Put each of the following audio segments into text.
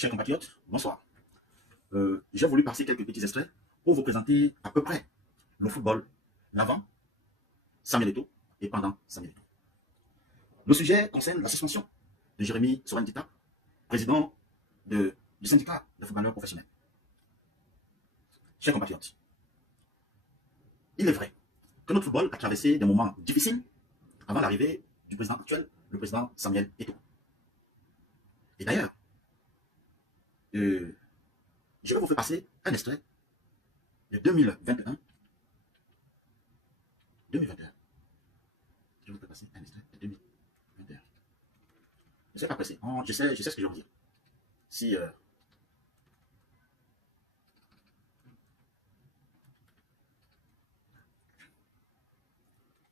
Chers compatriotes, bonsoir. J'ai voulu passer quelques petits extraits pour vous présenter à peu près le football l'avant Samuel Eto'o et pendant Samuel Eto'o. Le sujet concerne la suspension de Jérémy Soren-Tita, président du syndicat de footballeurs professionnels. Chers compatriotes, il est vrai que notre football a traversé des moments difficiles avant l'arrivée du président actuel, le président Samuel Eto'o. Et d'ailleurs, je vais vous faire passer un extrait de 2021. Je vais vous faire passer un extrait de 2021. Je ne suis pas pressé. Je sais ce que je vais vous dire. Si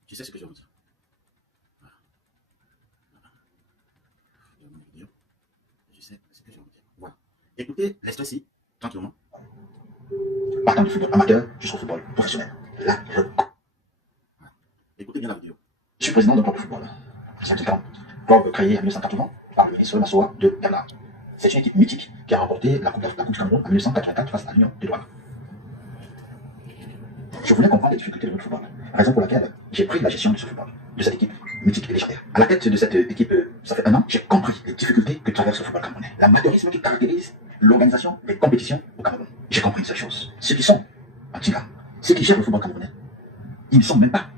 je sais ce que je vais vous dire. Voilà. Je sais ce que je vais vous dire. Voilà. Écoutez l'extrait-ci, tranquillement. Partant du football amateur jusqu'au football professionnel. Là, voilà. Écoutez bien la vidéo. Je suis président d'un club de football. Syndicat, club créé en 1980 par le ministre Massoua de Bernard. C'est une équipe mythique qui a remporté la Coupe du Cameroun en 1984 face à l'Union de Douane. Je voulais comprendre les difficultés de notre football, raison pour laquelle j'ai pris la gestion de ce football, de cette équipe mythique et légendaire. À la tête de cette équipe, ça fait un an, j'ai compris les difficultés que traverse le football camerounais, l'amateurisme qui caractérise l'organisation des compétitions au Cameroun. J'ai compris ces choses. Ceux qui sont en Tiga, ceux qui gèrent le football camerounais, ils ne sont même pas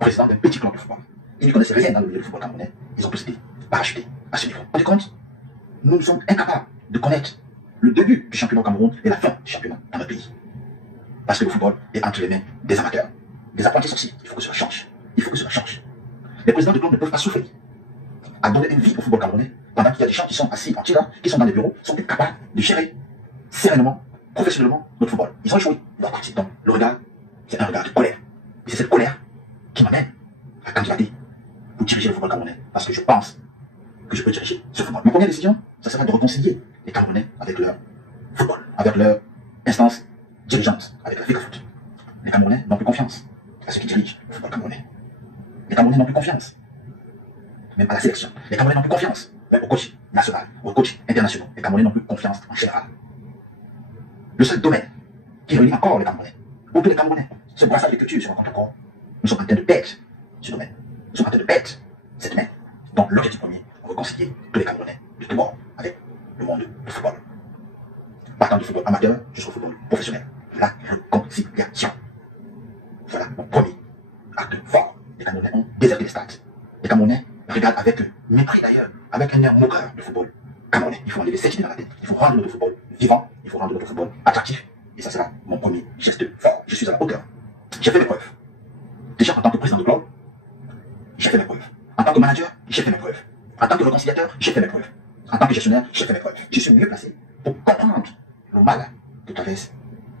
présidents d'un petit club de football. Ils ne connaissent rien dans le milieu du football camerounais. Ils ont tous été parachutés à ce niveau. Vous vous rendez compte? Nous sommes incapables de connaître le début du championnat au Cameroun et la fin du championnat dans notre pays. Parce que le football est entre les mains des amateurs, des apprentis sorciers. Il faut que cela change. Il faut que cela change. Les présidents de clubs ne peuvent pas souffrir à donner une vie au football camerounais pendant qu'il y a des gens qui sont assis en Tira, qui sont dans les bureaux, sont incapables de gérer sereinement, professionnellement notre football. Ils ont échoué. Donc le regard, c'est un regard de colère. Et c'est cette colère qui m'amène à candidater pour diriger le football camerounais. Parce que je pense que je peux diriger ce football. Ma première décision, ça sera de réconcilier les Camerounais avec leur football, avec leur instance dirigeante, avec la FECAFOOT. Les Camerounais n'ont plus confiance à ceux qui dirigent le football camerounais. Les Camerounais n'ont plus confiance, même à la sélection. Les Camerounais n'ont plus confiance, même au coach national, aux coachs internationaux. Les Camerounais n'ont plus confiance en général. Le seul domaine qui réunit encore les Camerounais, pour tous les Camerounais, ce brassage de culture se rencontre encore. Nous sommes en train de perdre ce domaine. Nous sommes en train de perdre cette main. Donc l'objectif premier, réconcilier tous les Camerounais de tout bord avec le monde du football. Partant du football amateur jusqu'au football professionnel. La réconciliation. Voilà mon premier acte fort. Les Camerounais ont déserté les stades. Les Camerounais regardent avec mépris d'ailleurs, avec un air moqueur de football camerounais. Il faut enlever cette idée dans la tête. Il faut rendre notre football vivant. Il faut rendre notre football attractif. Et ça sera mon premier geste fort. Je suis à la hauteur. J'ai fait mes preuves. Déjà en tant que président de club, j'ai fait mes preuves. En tant que manager, j'ai fait mes preuves. En tant que réconciliateur, j'ai fait mes preuves. En tant que gestionnaire, j'ai fait mes preuves. Je suis mieux placé pour comprendre le mal que traverse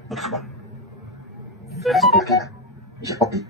notre football. C'est la raison pour laquelle j'ai opté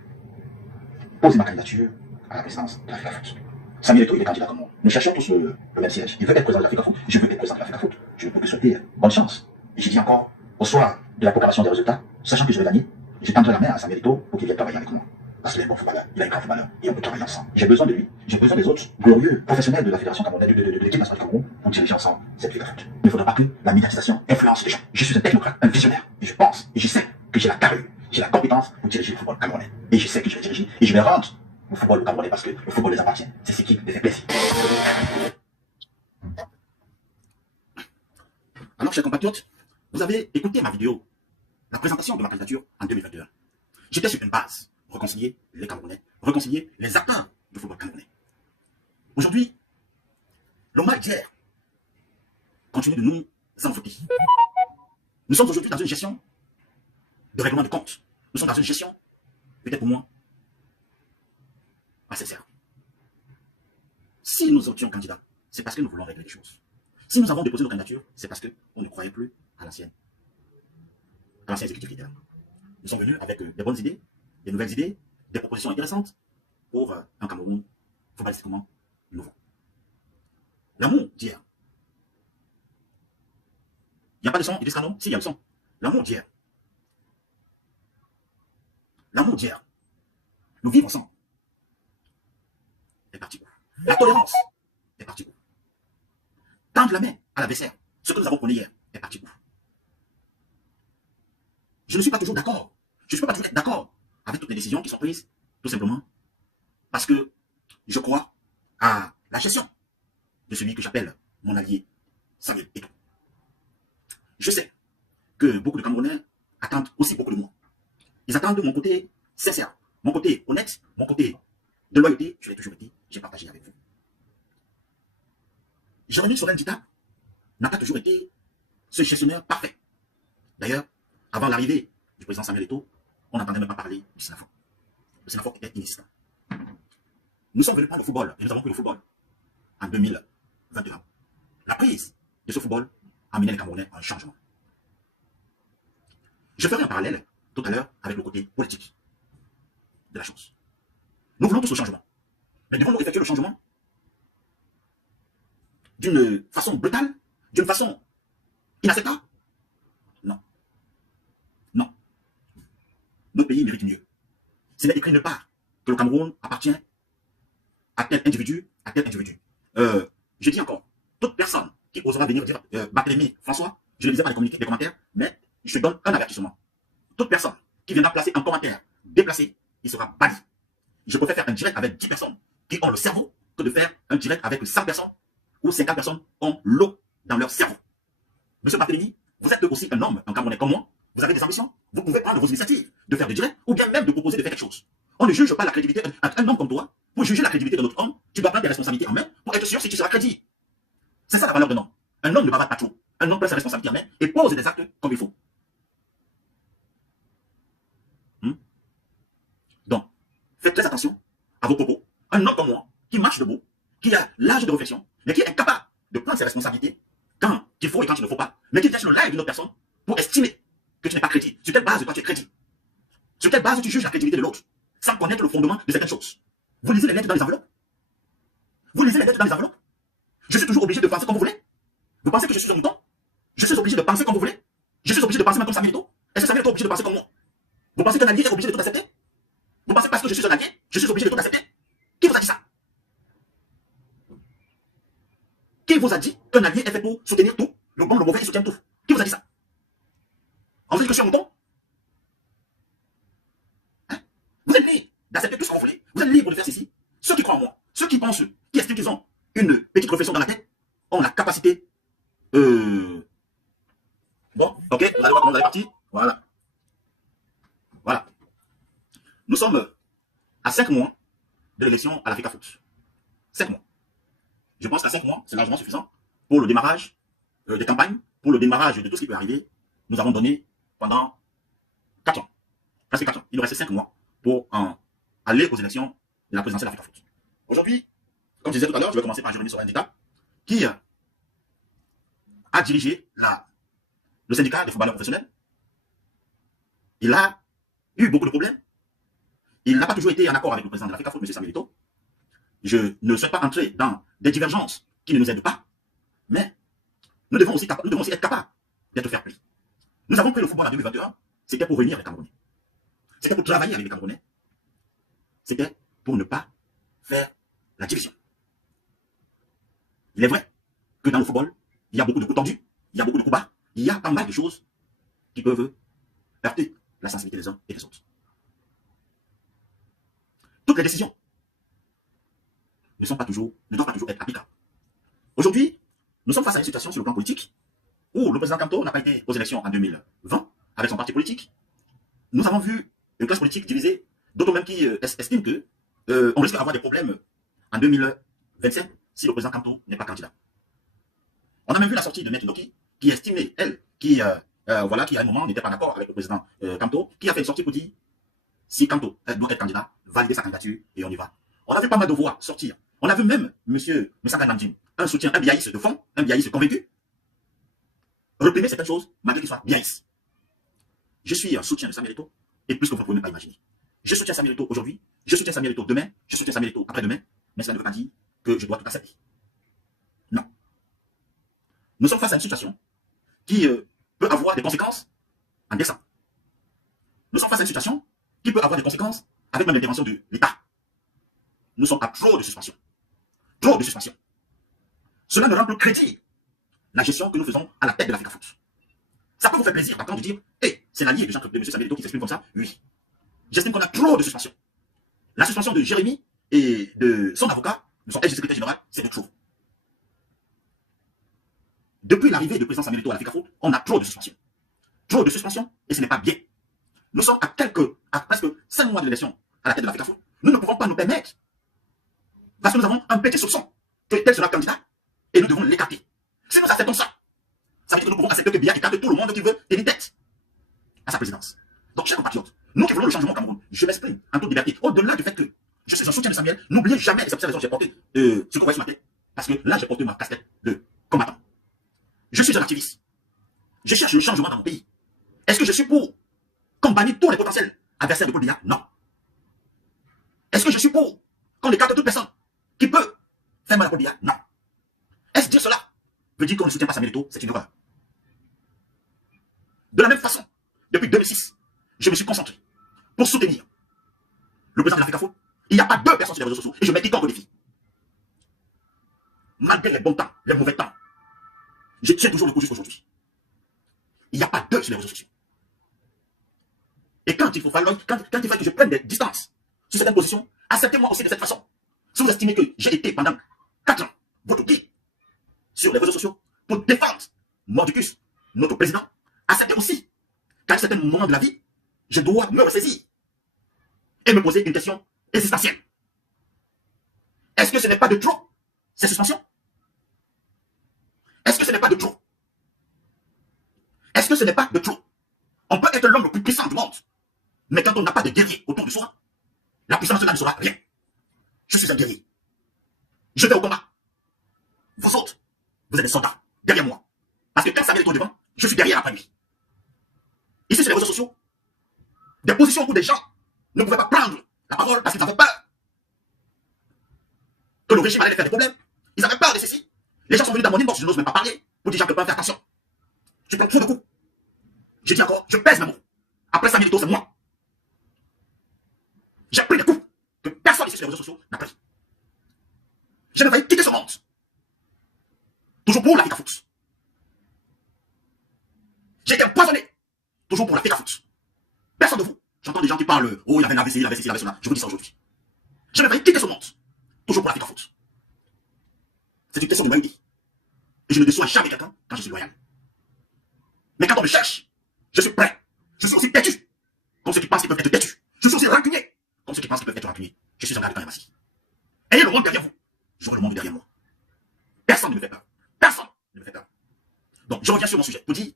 poser ma candidature à la présidence de la FECAFOOT. Samuel Eto'o, il est candidat comme moi. Nous cherchons tous le même siège. Il veut être président de la FECAFOOT. Je veux être président de la FECAFOOT. Je ne peux que souhaiter bonne chance. Et j'ai dit encore, au soir de la proclamation des résultats, sachant que je vais gagner, je tendrai la main à Samuel Eto'o pour qu'il vienne travailler avec moi. Parce qu'il est un bon footballeur, il est un grand footballeur, et on peut travailler ensemble. J'ai besoin de lui, j'ai besoin des autres glorieux professionnels de la Fédération camerounaise, de l'équipe nationale du Cameroun, pour diriger ensemble cette FECAFOOT. Il ne faudra pas que la médiatisation influence les gens. Je suis un technocrate, un visionnaire, et je pense, et je sais que j'ai la carrure, j'ai la compétence pour diriger le football camerounais. Et je sais que je vais diriger, et je vais rendre le football camerounais parce que le football les appartient. C'est ce qui les fait plaisir. Alors, chers compatriotes, vous avez écouté ma vidéo, la présentation de ma candidature en 2021. J'étais sur une base, réconcilier les Camerounais, réconcilier les acteurs du football camerounais. Aujourd'hui, le mal d'hier continue de nous envoûter. Nous sommes aujourd'hui dans une gestion de règlement de compte. Nous sommes dans une gestion, peut-être pour moi, pas sincère. Si nous étions candidats, c'est parce que nous voulons régler les choses. Si nous avons déposé nos candidatures, c'est parce qu'on ne croyait plus à l'ancien exécutif qui était là. Nous sommes venus avec des bonnes idées, des nouvelles idées, des propositions intéressantes pour un Cameroun footballistiquement nouveau. L'amour d'hier. Il n'y a pas de son, il dit ça non? Si, il y a le son. L'amour d'hier. L'amour d'hier. Le vivre ensemble est parti où? La tolérance est partie où? Tendre la main à l'adversaire ce que nous avons prôné hier est parti où? Je ne suis pas toujours d'accord. Je ne suis pas toujours d'accord avec toutes les décisions qui sont prises, tout simplement parce que je crois à la gestion de celui que j'appelle mon allié Samuel Eto'o. Je sais que beaucoup de Camerounais attendent aussi beaucoup de moi. Ils attendent mon côté sincère, mon côté honnête, mon côté de loyauté. Je l'ai toujours été, j'ai partagé avec vous. Jean-Denis Sorel-Dita n'a pas toujours été ce gestionnaire parfait. D'ailleurs, avant l'arrivée du président Samuel Eto'o, on n'entendait même pas parler du Sénafoc. Le Sénafoc était inexistant. Nous sommes venus prendre le football, et nous avons pris le football en 2021. La prise de ce football a mené les Camerounais à un changement. Je ferai un parallèle tout à l'heure avec le côté politique de la chose. Nous voulons tous le changement. Mais devons-nous effectuer le changement d'une façon brutale, d'une façon inacceptable? Non. Non. Notre pays mérite mieux. Ce n'est écrit nulle part que le Cameroun appartient à tel individu, à tel individu. Je dis encore, toute personne qui osera venir dire Barthélémy François, je ne lisais pas les commentaires, mais je donne un avertissement. Toute personne qui viendra placer un commentaire déplacé, il sera banni. Je préfère faire un direct avec 10 personnes qui ont le cerveau que de faire un direct avec 100 personnes ou 50 personnes ont l'eau dans leur cerveau. Monsieur Barthélémy, vous êtes aussi un homme, un Camerounais comme moi. Vous avez des ambitions. Vous pouvez prendre vos initiatives de faire des directs ou bien même de proposer de faire quelque chose. On ne juge pas la crédibilité. Un homme comme toi, pour juger la crédibilité de notre homme, tu dois prendre des responsabilités en main pour être sûr si tu seras crédible. C'est ça la valeur d'un homme. Un homme ne bavard pas trop. Un homme prend ses responsabilités en main et pose des actes comme il faut. Donc, faites très attention à vos propos. Un homme comme moi, qui marche debout, qui a l'âge de réflexion, mais qui est incapable de prendre ses responsabilités quand il faut et quand il ne faut pas, mais qui vient sur le live d'une autre personne pour estimer que tu n'es pas crédible. Sur quelle base toi tu es crédible? Sur quelle base tu juges la crédibilité de l'autre sans connaître le fondement de certaines choses? Vous lisez les lettres dans les enveloppes? Vous lisez les lettres dans les enveloppes? Je suis toujours obligé de penser comme vous voulez? Vous pensez que je suis un mouton? Je suis obligé de penser comme vous voulez? Je suis obligé de penser même comme Samuel Eto'o? Est-ce que Samuel Eto'o est obligé de penser comme moi? Vous pensez qu'un allié est obligé de tout accepter? Vous pensez parce que je suis un allié, je suis obligé de tout accepter? Qui vous a dit ça? Qui vous a dit qu'un allié est fait pour soutenir tout? Le bon, le mauvais, il soutient tout. Qui vous a dit ça? On vous dit que je suis un mouton? Hein? Vous êtes libre d'accepter tout ce qu'on vous voulez. Vous êtes libre de faire ceci. Ceux qui croient en moi, ceux qui pensent, qui estiment qu'ils ont une petite réflexion dans la tête, ont la capacité. Bon, ok, vous allez voir comment vous allez partir. Voilà. Voilà. Nous sommes à 5 mois de l'élection à l'Africa Foot. 5 mois. Je pense qu'à 5 mois, c'est largement suffisant pour le démarrage des campagnes, pour le démarrage de tout ce qui peut arriver. Nous avons donné pendant 4 ans, presque 4 ans. Il nous restait 5 mois pour aller aux élections de la présidentielle de l'Africa Foot. Aujourd'hui, comme je disais tout à l'heure, je vais commencer par Jean-Denis Sorel-Dita, qui a dirigé le syndicat des footballeurs professionnels. Il a eu beaucoup de problèmes. Il n'a pas toujours été en accord avec le président de l'Africa Foot, M. Samuel Eto'o. Je ne souhaite pas entrer dans des divergences qui ne nous aident pas, mais nous devons aussi être capables d'être fair play. Nous avons pris le football en 2021, c'était pour réunir les Camerounais. C'était pour travailler avec les Camerounais. C'était pour ne pas faire la division. Il est vrai que dans le football, il y a beaucoup de coups tendus, il y a beaucoup de coups bas, il y a pas mal de choses qui peuvent heurter la sensibilité des uns et des autres. Toutes les décisions ne doivent pas toujours être applicables. Aujourd'hui, nous sommes face à une situation sur le plan politique où le président Kamto n'a pas été aux élections en 2020 avec son parti politique. Nous avons vu une classe politique divisée, d'autres même qui estiment qu'on risque d'avoir des problèmes en 2027 si le président Kamto n'est pas candidat. On a même vu la sortie de Maître Ndoki qui estimait, elle, qui à un moment n'était pas d'accord avec le président Kamto, qui a fait une sortie pour dire si Kamto doit être candidat, valider sa candidature et on y va. On a vu pas mal de voix sortir. On a vu même M. Moussa Namdine, un soutien, un biaïste de fond, un biaïste convaincu, reprimer certaines choses malgré qu'il soit biaïste. Je suis un soutien de Samuel Eto'o et plus que vous ne pouvez même pas imaginer. Je soutiens Samuel Eto'o aujourd'hui, je soutiens Samuel Eto'o demain, je soutiens Samuel Eto'o après-demain, mais cela ne veut pas dire que je dois tout accepter. Non. Nous sommes face à une situation qui peut avoir des conséquences en décembre. Nous sommes face à une situation qui peut avoir des conséquences avec même l'intervention de l'État. Nous sommes à trop de suspension. Trop de suspension. Cela ne rend plus crédible la gestion que nous faisons à la tête de l'Africa Foot. Ça peut vous faire plaisir d'entendre dire, hey, c'est l'allié de M. Samuel Eto'o qui s'exprime comme ça. Oui. J'estime qu'on a trop de suspensions. La suspension de Jérémy et de son avocat, de son ex-secrétaire général, c'est autre chose. Depuis l'arrivée du président Samuel Eto'o à l'Africa Foot, on a trop de suspensions. Trop de suspensions, et ce n'est pas bien. Nous sommes à presque 5 mois de l'élection à la tête de l'Africa Foot. Nous ne pouvons pas nous permettre, parce que nous avons un petit soupçon que tel sera candidat, et nous devons l'écarter. Si nous acceptons ça, ça veut dire que nous pouvons accepter que Biya écarte tout le monde qui veut tenir tête à sa présidence. Donc, chers compatriotes, nous qui voulons le changement au Cameroun, je m'exprime en toute liberté. Au-delà du fait que je suis un soutien de Samuel, n'oubliez jamais, et c'est pour cette raison que j'ai porté ce qu'on voit ce matin, parce que là, j'ai porté ma casquette de combattant. Je suis un activiste. Je cherche le changement dans mon pays. Est-ce que je suis pour qu'on bannisse tous les potentiels adversaires de Paul Biya? Non. Est-ce que je suis pour qu'on écarte toute personne qui peut faire mal à Paul Biya? Non. Est-ce dire cela veut dire qu'on ne soutient pas Samuel Eto'o? C'est une erreur. De la même façon, depuis 2006, je me suis concentré pour soutenir le président de l'Africa Foot. Il n'y a pas deux personnes sur les réseaux sociaux et je mets quiconque au défi. Malgré les bons temps, les mauvais temps, je tiens toujours le coup jusqu'aujourd'hui. Il n'y a pas deux sur les réseaux sociaux. Et quand il faut que je prenne des distances sur certaines positions, acceptez-moi aussi de cette façon. Si vous estimez que j'ai été pendant 4 ans votre guide sur les réseaux sociaux pour défendre Mordicus, notre président, acceptez aussi qu'à un certain moment de la vie, je dois me ressaisir et me poser une question existentielle. Est-ce que ce n'est pas de trop, ces suspensions? Est-ce que ce n'est pas de trop? Est-ce que ce n'est pas de trop? On peut être l'homme le plus puissant du monde, mais quand on n'a pas de guerrier autour de soi, la puissance là ne sera rien. Je suis un guerrier. Je vais au combat. Vous autres, vous êtes des soldats derrière moi. Parce que quand Samuel est au devant, je suis derrière après lui. Ici, sur les réseaux sociaux, des positions où des gens ne pouvaient pas prendre la parole parce qu'ils avaient peur que le régime allait faire des problèmes. Ils avaient peur de ceci. Les gens sont venus dans mon inbox, je n'ose même pas parler, pour dire Jacques Lepin, fais attention. Tu prends trop de coups. J'ai dit encore, je pèse mes mots. Après Samuel Eto'o, c'est moi. J'ai pris des coups que personne ici sur les réseaux sociaux n'a pris. J'ai même failli quitter ce monde. Toujours pour l'Africa Foot. J'ai été empoisonné. Toujours pour l'Africa Foot. Personne de vous. J'entends des gens qui parlent, oh, il y avait l'AVC, il avait ceci, il avait cela. Je vous dis ça aujourd'hui. J'ai même failli quitter ce monde. Toujours pour l'Africa Foot. C'est une question de loyauté. Et je ne déçois jamais quelqu'un quand je suis loyal. Mais quand on me cherche, je suis prêt. Je suis aussi têtu. Comme ceux qui pensent qu'ils peuvent être têtus. Je suis aussi rancunier. Comme ceux qui pensent qu'ils peuvent être rancuniers. Je suis un gars de Kanyamasi. Ayez le monde derrière vous. J'aurai le monde derrière moi. Personne ne me fait peur. Personne ne me fait peur. Donc, je reviens sur mon sujet pour dire,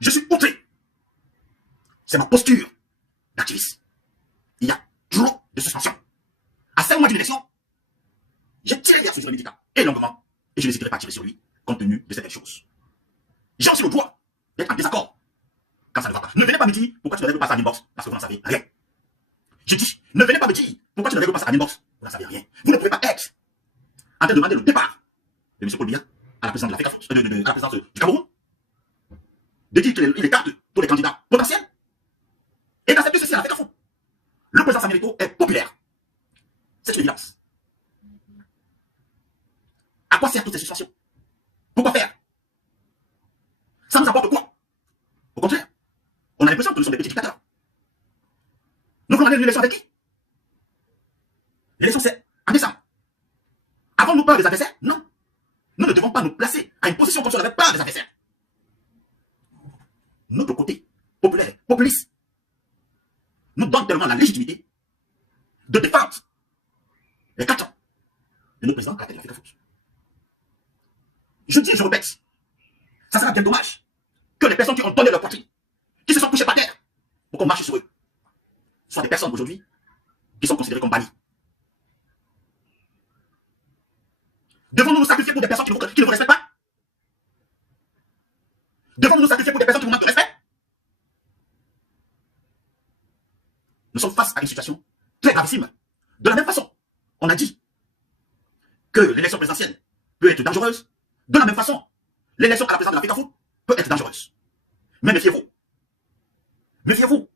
je suis outré. C'est ma posture d'activiste. Il y a trop de suspension. À 5 mois d'une élection, j'ai tiré hier sur Jérémy Dika, et longuement, et je n'hésiterai pas à tirer sur lui, compte tenu de certaines choses. J'ai aussi le droit d'être en désaccord quand ça ne va pas. Ne venez pas me dire pourquoi tu ne règles pas ça à l'inbox, parce que vous n'en savez rien. Je dis, ne venez pas me dire pourquoi tu ne règles pas ça à l'inbox, vous n'en savez rien. Vous ne pouvez pas être en train de demander le départ de M. Paul Biya à la présidence de l'Afrique, à la présidence du Cameroun, de dire qu'il écarte tous les candidats potentiels, et d'accepter ceci à l'Afrique Foot. Le président Samuel Eto'o est populaire. C'est une évidence. À quoi servent toutes ces situations? Pourquoi faire? Ça nous apporte quoi? Au contraire, on a l'impression que nous sommes des petits dictateurs. Nous voulons aller à l'élection avec qui? L'élection, c'est en décembre. Avons-nous peur des adversaires? Non. Nous ne devons pas nous placer à une position comme si on avait peur des adversaires. Notre côté populaire, populiste, nous donne tellement la légitimité de défendre les 4 ans de notre président à la tête de l'Afrique Foot. Je dis et je répète, ça sera bien dommage que les personnes qui ont donné leur poitrine, qui se sont couchées par terre pour qu'on marche sur eux, soient des personnes aujourd'hui qui sont considérées comme bannies. Devons-nous nous sacrifier pour des personnes qui ne vous respectent pas? Devons-nous nous sacrifier pour des personnes qui vous manquent de respect? Nous sommes face à une situation très gravissime. De la même façon, on a dit que l'élection présidentielle peut être dangereuse. De la même façon, l'élection à la présidence de l'Africa Foot peut être dangereuse. Mais méfiez-vous. Méfiez-vous.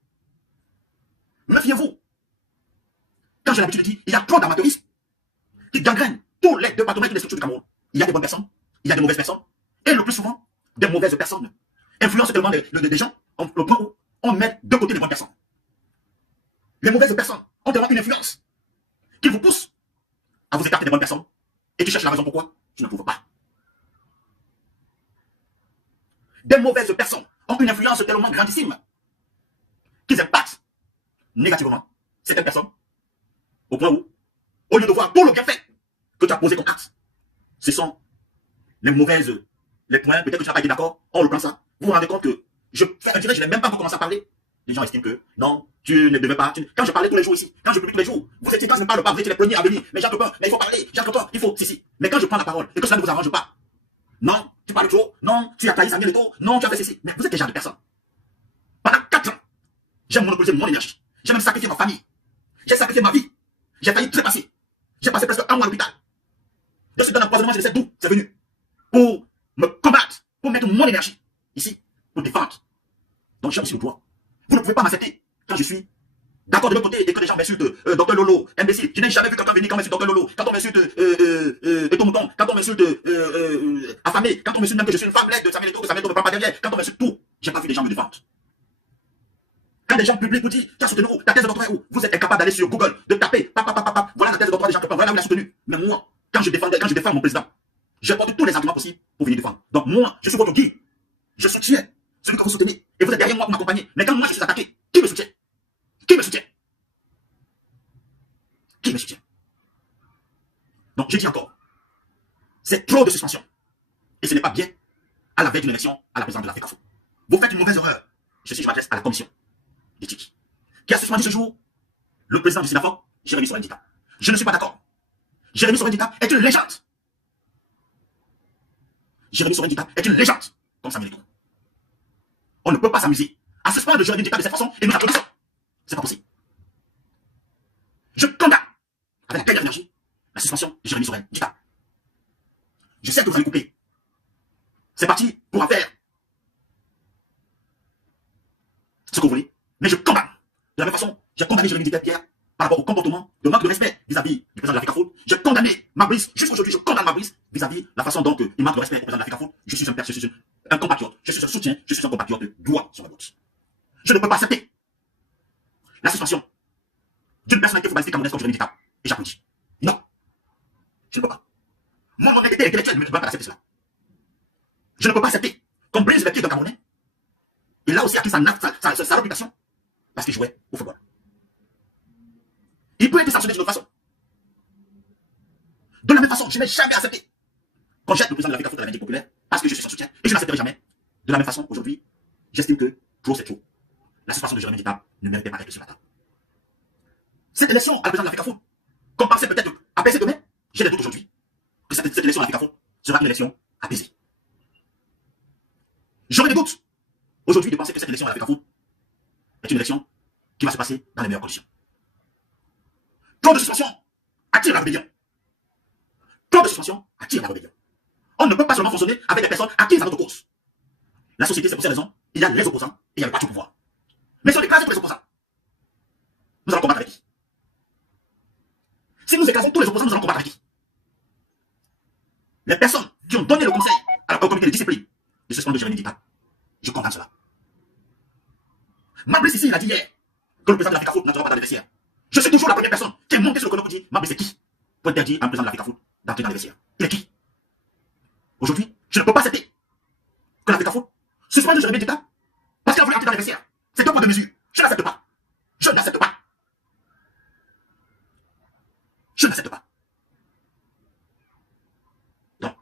Méfiez-vous. Quand j'ai l'habitude de dire, il y a trop d'amateurisme qui gangrène tous les départements et toutes les structures du Cameroun. Il y a des bonnes personnes, il y a des mauvaises personnes, Et le plus souvent, des mauvaises personnes influencent tellement des gens, au point où on met de côté les bonnes personnes. Les mauvaises personnes ont tellement une influence qui vous pousse à vous écarter des bonnes personnes et tu cherches la raison pourquoi tu ne trouves pas. Des mauvaises personnes ont une influence tellement grandissime qu'ils impactent négativement certaines personnes au point où, au lieu de voir tout le bienfait que tu as posé comme acte, ce sont les mauvaises, les points, peut-être que tu n'as pas été d'accord, on reprend ça. Vous vous rendez compte que je n'ai même pas encore commencé à parler. Les gens estiment que non, tu ne devais pas. Quand je parlais tous les jours ici, quand je publie tous les jours, vous étiez quand je ne parle pas, vous étiez les premiers à venir. Mais Jacques Pepin, mais il faut parler, Jacques Pepin, il faut, si. Mais quand je prends la parole et que ça ne vous arrange pas, non, tu parles trop, non, tu as trahi Samuel Eto'o, non, tu as fait ceci. Mais vous êtes déjà de personnes. Pendant 4 ans, j'ai monopolisé mon énergie. J'ai même sacrifié ma famille. J'ai sacrifié ma vie. J'ai failli trépasser. J'ai passé presque un mois à l'hôpital. Je suis dans l'empoisonnement, je ne sais d'où c'est venu. Pour me combattre, pour mettre mon énergie ici, pour défendre. Donc j'ai aussi le droit. Vous ne pouvez pas m'accepter quand je suis d'accord de l'autre côté et que les gens m'insultent, Dr Lolo, imbécile. Je n'ai jamais vu quelqu'un venir quand on m'insulte Dr Lolo, quand on m'insulte Eto Mouton, quand on m'insulte affamé, quand on m'insulte même que je suis une femme laide de Samuel Eto'o, que Samuel Eto'o ne me prend pas derrière, quand on m'insulte tout. J'ai pas vu des gens me défendre. Quand des gens publics vous disent, tu as soutenu où, ta thèse de doctorat est où, vous êtes incapable d'aller sur Google, de taper, voilà la thèse de doctorat des gens, voilà où il a soutenu. Mais moi, quand je défends mon président, je porte tous les arguments possibles pour venir défendre. Donc moi, je suis votre guide. Je soutiens celui que vous soutenez. Et vous êtes derrière moi pour m'accompagner. Mais quand moi je suis attaqué, qui me soutient? Qui me soutient? Qui me soutient? Donc je dis encore, c'est trop de suspension. Et ce n'est pas bien à la veille d'une élection à la présidence de l'Afrique. Vous faites une mauvaise erreur. Je m'adresse à la commission d'éthique qui a suspendu ce jour le président du Sénat, Jérémy Sorin-Dita. Je ne suis pas d'accord. Jérémy Sorin-Dita est une légende. Jérémy Sorin-Dita est une légende comme Samuel Eto'o. On ne peut pas s'amuser à suspendre Jérémy Sorin-Dita de cette façon et nous applaudissons. C'est pas possible. Je condamne avec la pleine énergie la suspension de Jérémy Sorin-Dita. Je sais que vous allez couper. C'est parti pour faire ce que vous voulez. Mais je condamne. De la même façon, j'ai condamné Jérémy Dita hier par rapport au comportement de manque de respect vis-à-vis du président de l'Afrique Foot. J'ai condamné Mabrice. Jusqu'aujourd'hui, je condamne Mabrice vis-à-vis la façon dont il manque de respect au président de l'Afrique Foot. Je suis un compatriote. Je suis un soutien. Je suis un compatriote droit sur la gauche. Je ne peux pas accepter la suspension d'une personnalité footballistique camerounaise comme Jérémy Dita. Et j'applaudis. Non. Je ne peux pas. Mon honnêteté intellectuelle ne peut pas accepter cela. Je ne peux pas accepter qu'on brise les pieds d'un Camerounais. Il a aussi acquis sa réputation parce qu'il jouait au football. Il peut être sanctionné d'une autre façon. De la même façon, je n'ai jamais accepté qu'on jette le président de l'Afrique Foot à la Vindicte populaire parce que je suis son soutien et je n'accepterai jamais. De la même façon, aujourd'hui, j'estime que trop c'est trop. La suspension de Jérémy Dita ne méritait pas d'être sur la table. Cette élection à la présidence de l'Afrique Foot, qu'on pensait peut-être apaiser demain, j'ai des doutes aujourd'hui que cette élection à l'Afrique Foot sera une élection apaisée. J'aurais des doutes aujourd'hui de penser que cette élection à l'Afrique Foot est une élection qui va se passer dans les meilleures conditions. Trop de suspension attire la rébellion. Trop de suspension attire la rébellion. On ne peut pas seulement fonctionner avec des personnes acquises à notre cause. La société, c'est pour ces raisons, il y a les opposants et il y a le parti au pouvoir. Mais si on écrase tous les opposants, nous allons combattre avec qui? Si nous écrasons tous les opposants, nous allons combattre avec qui? Les personnes qui ont donné le conseil au comité de discipline de suspendre Jérémy Dita, je condamne cela. Mabrice ici, il a dit hier que le président de l'Afrique Foot n'entrera pas dans les vestiaires. Je suis toujours la première personne qui est montée sur le chrono pour dire Mabrice c'est qui pour interdire à un président de l'Afrique Foot d'entrer dans les vestiaires. Il est qui? Aujourd'hui, je ne peux pas accepter que l'Afrique Foot suspende Jérémy Dita parce qu'il a voulu entrer dans les vestiaires. C'est deux points de mesure. Je n'accepte pas. Je n'accepte pas. Je n'accepte pas. Donc,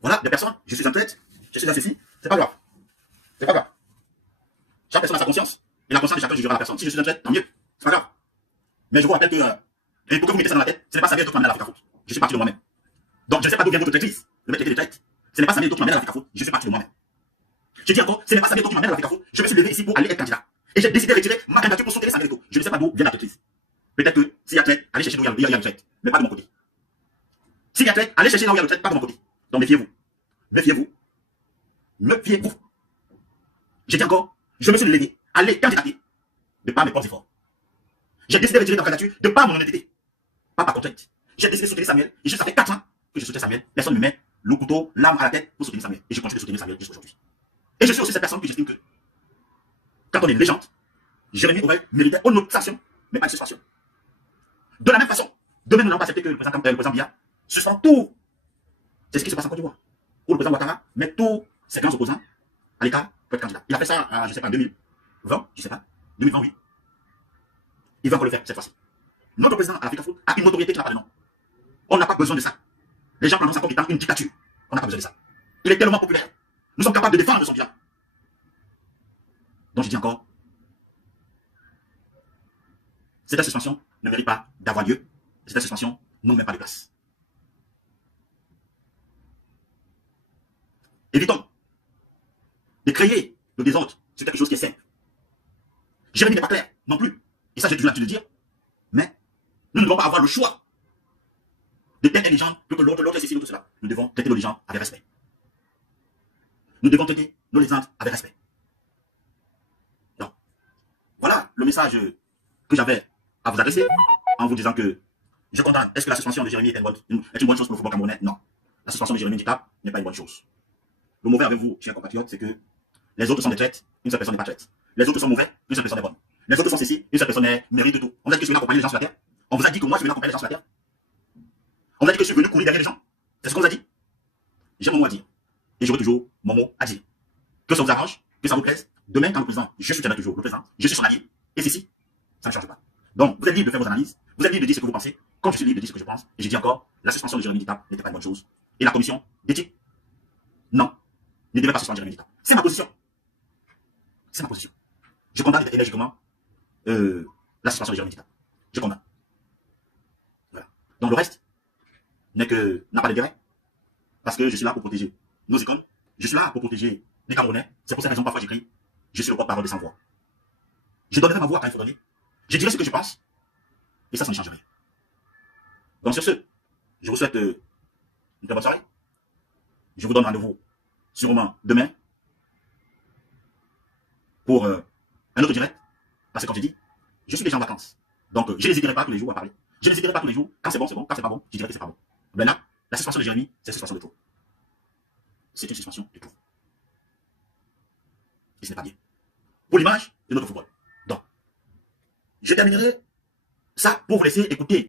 voilà, des personnes, je suis un traître, je suis dans ceci, c'est pas grave. C'est pas grave. Chaque personne a sa conscience, et la conscience de chacun jugera la personne. Si je suis un traître, tant mieux, c'est pas grave. Mais je vous rappelle que, et pour que vous mettez ça dans la tête, ce n'est pas Samuel Eto'o qui m'amène à l'Afrique Foot. Je suis parti de moi-même. Donc, je ne sais pas d'où vient votre traîtrise. Le mec qui était de traître. Ce n'est pas Samuel Eto'o qui m'amène à l'Afrique Foot. Je suis parti de moi-même. Je dis encore, ce n'est pas Samuel Eto'o qui m'amène à l'Afrique Foot. Je me suis levé ici pour aller être candidat. Et j'ai décidé de retirer ma candidature pour soutenir Samuel Eto'o. Je ne sais pas d'où vient la traîtrise. Peut-être que s'il y a traite, allez chercher où il y a le traite. Mais pas de mon côté. S'il y a traite, allez chercher là où il y a le traite, pas de mon côté. Donc méfiez-vous. Méfiez-vous. Méfiez-vous. J'ai dit encore, je me suis levé, allez candidater de par mes propres efforts. J'ai décidé de retirer ta candidature de par mon honnêteté, pas par contrainte. J'ai décidé de soutenir Samuel, et ça fait 4 ans que je soutiens Samuel. Personne ne me met le couteau, l'arme à la tête pour soutenir Samuel. Et je continue de soutenir Samuel jusqu'à aujourd'hui. Et je suis aussi cette personne que j'estime que, quand on est une légende, Jérémy aurait mérité une notation, mais pas une suspension. De la même façon, demain nous n'allons pas accepter que le président Biya suspende tout. C'est ce qui se passe en Côte d'Ivoire. Où le président Ouattara met tous ses grands opposants à l'écart pour être candidat. Il a fait ça, je ne sais pas, en 2020, je ne sais pas. 2020, oui. Il va encore le faire cette fois-ci. Notre président à l'Afrique a une notoriété qui n'a pas de nom. On n'a pas besoin de ça. Les gens prendront ça comme étant une dictature. On n'a pas besoin de ça. Il est tellement populaire. Nous sommes capables de défendre son bilan. Donc je dis encore, cette suspension ne mérite pas d'avoir lieu. Cette suspension n'ont même pas de place. Évitons de créer le désordre sur quelque chose qui est simple. Jérémy n'est pas clair non plus. Et ça, j'ai toujours l'habitude de dire. Mais nous ne devons pas avoir le choix de traiter les gens que l'autre est ici ou tout cela. Nous devons traiter nos gens avec respect. Nous devons traiter nos légendes avec respect. Donc, voilà le message que j'avais à vous adresser en vous disant que je condamne. Est-ce que la suspension de Jérémy est une bonne chose pour le football camerounais? Non. La suspension de Jérémy Ndicap n'est pas une bonne chose. Le mauvais avec vous, chers compatriotes, c'est que les autres sont des traites, une seule personne n'est pas traite. Les autres sont mauvais, une seule personne est bonne. Les autres sont ceci, une seule personne mérite de tout. On vous a dit que je vais accompagner les gens sur la terre. On vous a dit que moi je vais accompagner les gens sur la terre. On vous a dit que je suis venu courir derrière les gens. C'est ce qu'on vous a dit. J'ai mon mot à dire. Et j'aurai toujours mon mot à dire. Que ça vous arrange, que ça vous plaise. Demain, quand le président, je soutiendrai toujours le président, je suis son allié. Et ceci, ça ne change pas. Donc, vous êtes libre de faire vos analyses. Vous êtes libre de dire ce que vous pensez. Comme je suis libre de dire ce que je pense. Et je dis encore, la suspension de Jérémy Ndicap n'était pas une bonne chose. Et la commission d'éthique, non, ne devait pas suspendre Jérémy Ndicap. C'est ma position. C'est ma position. Je condamne énergiquement la suspension de Jérémy Ndicap. Je condamne. Voilà. Donc le reste n'a pas d'intérêt. Parce que je suis là pour protéger nos icônes. Je suis là pour protéger les Camerounais. C'est pour cette raison parfois j'écris. Je suis le porte-parole des sans-voix. Je donnerai ma voix quand il faut donner. Je dirai ce que je pense. Et ça ne change rien. Donc sur ce, je vous souhaite une très bonne soirée. Je vous donne rendez-vous sûrement demain pour un autre direct. Parce que comme je dis, je suis déjà en vacances. Donc je n'hésiterai pas tous les jours à parler. Je n'hésiterai pas tous les jours. Quand c'est bon, c'est bon. Quand c'est pas bon, je dirai que c'est pas bon. Ben là, la suspension de Jérémy, c'est une suspension de trop. C'est une suspension de trop. Et ce n'est pas bien. Pour l'image de notre football. Donc, je terminerai ça pour vous laisser écouter